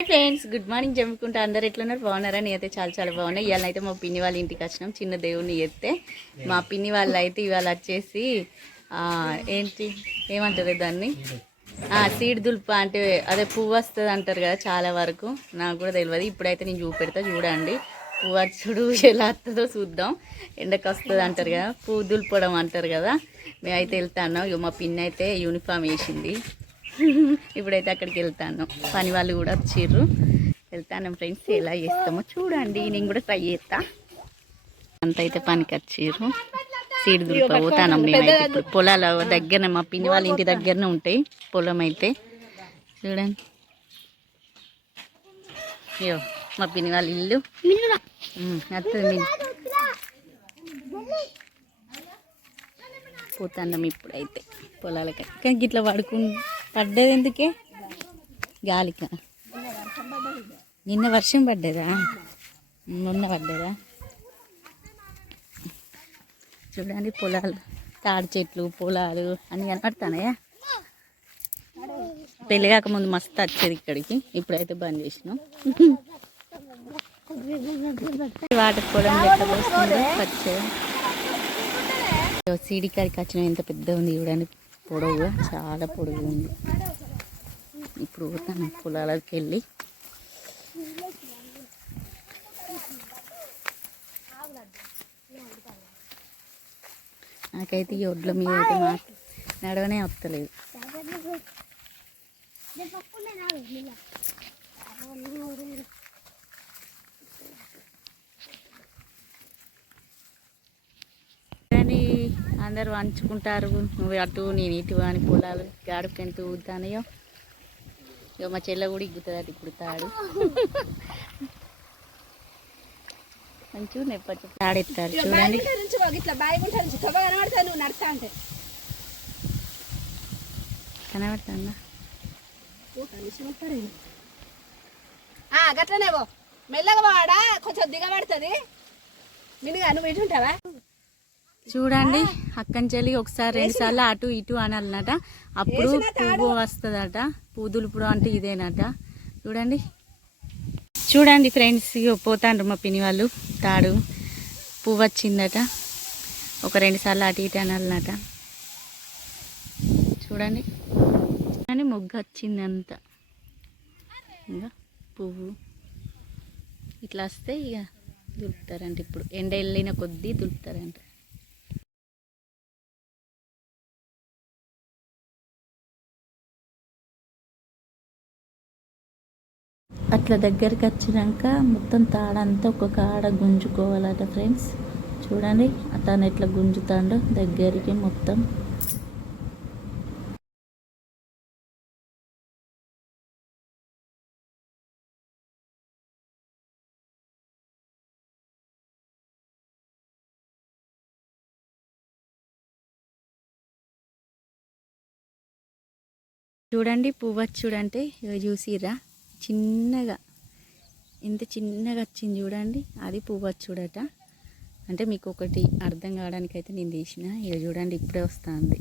Friends good morning చెప్పుకుంటా అందరు ఎట్లున్నారు బాగున్నారా నేనైతే చాలా చాలా బాగున్నాయి. ఇవాళ అయితే మా పిన్ని వాళ్ళ ఇంటికి వచ్చినాం. చిన్న దేవుడిని ఎత్తే మా పిన్ని వాళ్ళు అయితే ఇవాళ వచ్చేసి ఏంటి ఏమంటారు దాన్ని సీడ్ దుల్ప అంటే అదే పువ్వు వస్తుంది అంటారు కదా, చాలా వరకు నాకు కూడా తెలియదు. ఇప్పుడైతే నేను చూపెడతా చూడండి. పువ్వు వచ్చుడు ఎలా వస్తుందో చూద్దాం. ఎండకు వస్తుంది అంటారు కదా, పువ్వు దుల్పడం అంటారు కదా. మేమైతే వెళ్తాను. ఇక మా పిన్ని అయితే యూనిఫామ్ వేసింది. ఇప్పుడైతే అక్కడికి వెళ్తాను. పని వాళ్ళు కూడా వచ్చిర్రు. వెళ్తాను ఫ్రెండ్స్. ఎలా చేస్తామో చూడండి. నేను కూడా ట్రై చేస్తా. అంత అయితే పనికి వచ్చిర్రు. సీడ్ దుల్ప పోతాను. మేమైతే ఇప్పుడు పొలాల దగ్గరనే మా పిన్ని వాళ్ళ ఇంటి దగ్గరనే ఉంటాయి పొలం అయితే. చూడండి అయ్యో మా పిన్ని వాళ్ళ ఇల్లు వస్తుంది. పోతాన్నాం ఇప్పుడైతే పొలాలకి. కానీ ఇట్లా పడ్డది ఎందుకే గాలిక. నిన్న వర్షం పడ్డదా, మొన్న పడ్డదా? చూడండి పొలాలు, తాడి చెట్లు, పొలాలు అన్నీ కనపడుతున్నాయా. పెళ్ళి కాకముందు మస్తు వచ్చేది ఇక్కడికి. ఇప్పుడైతే బంద్ చేసినాం. వాటర్ పొలం వచ్చేది. సీడికాడికి వచ్చిన ఎంత పెద్ద ఉంది చూడండి. పొడవుగా చాలా పొడవు ఉంది. ఇప్పుడు పోతాను పొలాలకి వెళ్ళి. నాకైతే ఈ ఒడ్ల మీద అయితే నడవనే వస్తలేదు. కానీ అందరూ వంచుకుంటారు. నువ్వు అటు నేను ఇటు అని పొలాలు గాడుపు ఎంత ఊగుతానయో. ఇక మా చెల్లె కూడా ఇగ్గుతుంది అటు ఇప్పుడు తాడు. మంచిగా నెప్పచ్చు తాడెత్తారు చూడండి. కనబడుతుందా? గట్లనేవో మెల్లగా వాడా కొంచెం దిగబడుతుంది. మినిగా నువ్వు ఇటు ఉంటావా? చూడండి అక్కంచెల్లి ఒకసారి 2 సార్లు అటు ఇటు అనాలన్నట. అప్పుడు పువ్వు వస్తుందట. పూదులుపుడు అంటే ఇదేనట. చూడండి చూడండి ఫ్రెండ్స్. పోతాండ్రు మా పిన్ని వాళ్ళు. తాడు పువ్వు వచ్చిందట. ఒక 2 సార్లు అటు ఇటు అనాలన్నట. చూడండి అని మొగ్గ వచ్చింది అంత. ఇంకా పువ్వు ఇట్లా వస్తే ఇక దులుపుతారంట. ఇప్పుడు ఎండ వెళ్ళిన కొద్దీ దులుపుతారంట. అట్లా దగ్గరికి వచ్చినాక మొత్తం తాడంతా ఒక కాడ గుంజుకోవాలట ఫ్రెండ్స్. చూడండి అతను ఎట్లా గుంజుతాడో దగ్గరికి మొత్తం. చూడండి పువ్వు చూడంటే చూసిరా చిన్నగా ఎంత చిన్నగా వచ్చింది చూడండి. అది పువ్వు చూడట. అంటే మీకు ఒకటి అర్థం కావడానికి అయితే నేను తీసిన. ఇక చూడండి ఇప్పుడే వస్తుంది.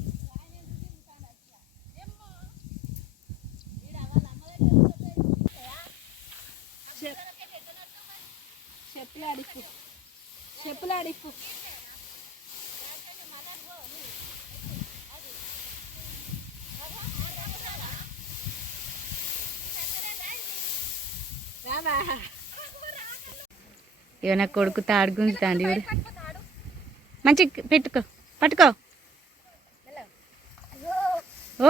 చెప్పులాడిపు ఇక నా కొడుకు తాడు గుంజుతాండి. మంచి పెట్టుకో పట్టుకో. ఓ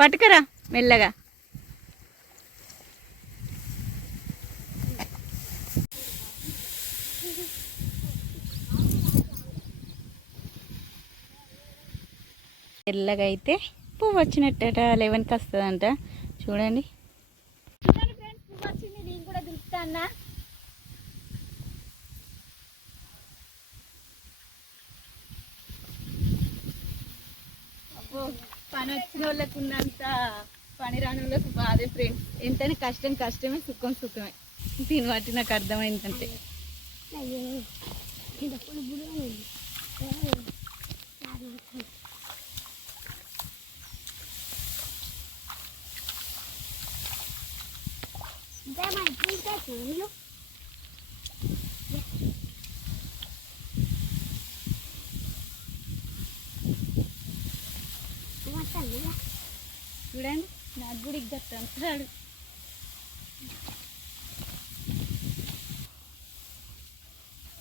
పట్టుకరా మెల్లగా. మెల్లగా అయితే పువ్వు వచ్చినట్టట. 11కి వస్తుందంట. చూడండి చూడండి ఫ్రెండ్స్, పువ్వు వచ్చింది. నేను కూడా దులుపుతాన్నా. పని వచ్చిన వాళ్ళకు ఉన్నంత పని రాని వాళ్ళకు బాధే ఫ్రెండ్స్. ఎంతైనా కష్టం కష్టమే, సుఖం సుఖమే. దీన్ని బట్టి నాకు అర్థమైందంటే చూడండి నాకు కూడా ఇగ్గట్టు అంటున్నాడు.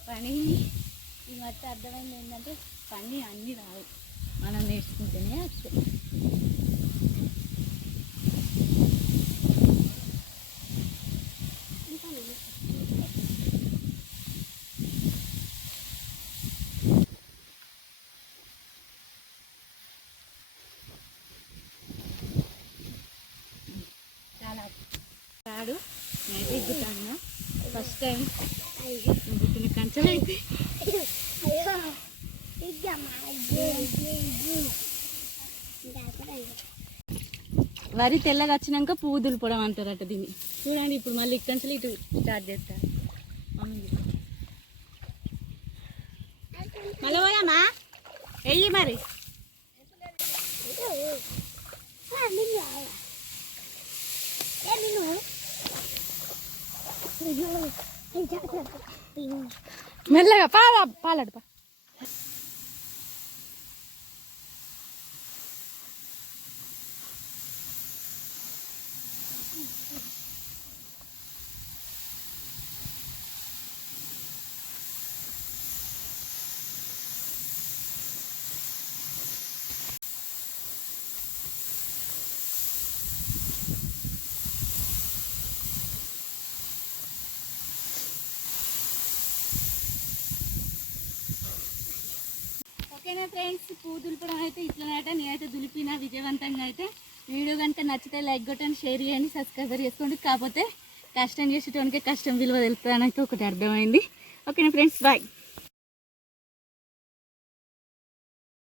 పని ఈ మధ్య అర్థమైంది ఏంటంటే పని అన్నీ రావు, మనం నేర్చుకుంటేనే వస్తాయి. చాలా రాడు నేనైతే ఎగ్గుతాను ఫస్ట్ టైం బుక్కిన కంచెలు అయితే వరి తెల్లగా వచ్చినాక పువ్వు దులపడం అంటారట దీన్ని. చూడండి ఇప్పుడు మళ్ళీ ఇక్కడి నుంచి ఇటు స్టార్ట్ చేస్తారు. మళ్ళీ పోయామా వెయ్యి మరి మెల్లగా పాలడు. ఓకేనా ఫ్రెండ్స్, పువ్వు దులపడం అయితే ఇట్లనైతే నేనైతే దులిపిన విజయవంతంగా. అయితే వీడియో కనుక నచ్చితే లైక్ కొట్టండి, షేర్ చేయండి, సబ్స్క్రైబర్ చేసుకోండి. కాకపోతే కష్టం చేసేటోనికే కష్టం విలువ తెలుపుతానైతే ఒకటి అర్థమైంది. ఓకేనా ఫ్రెండ్స్, బాయ్.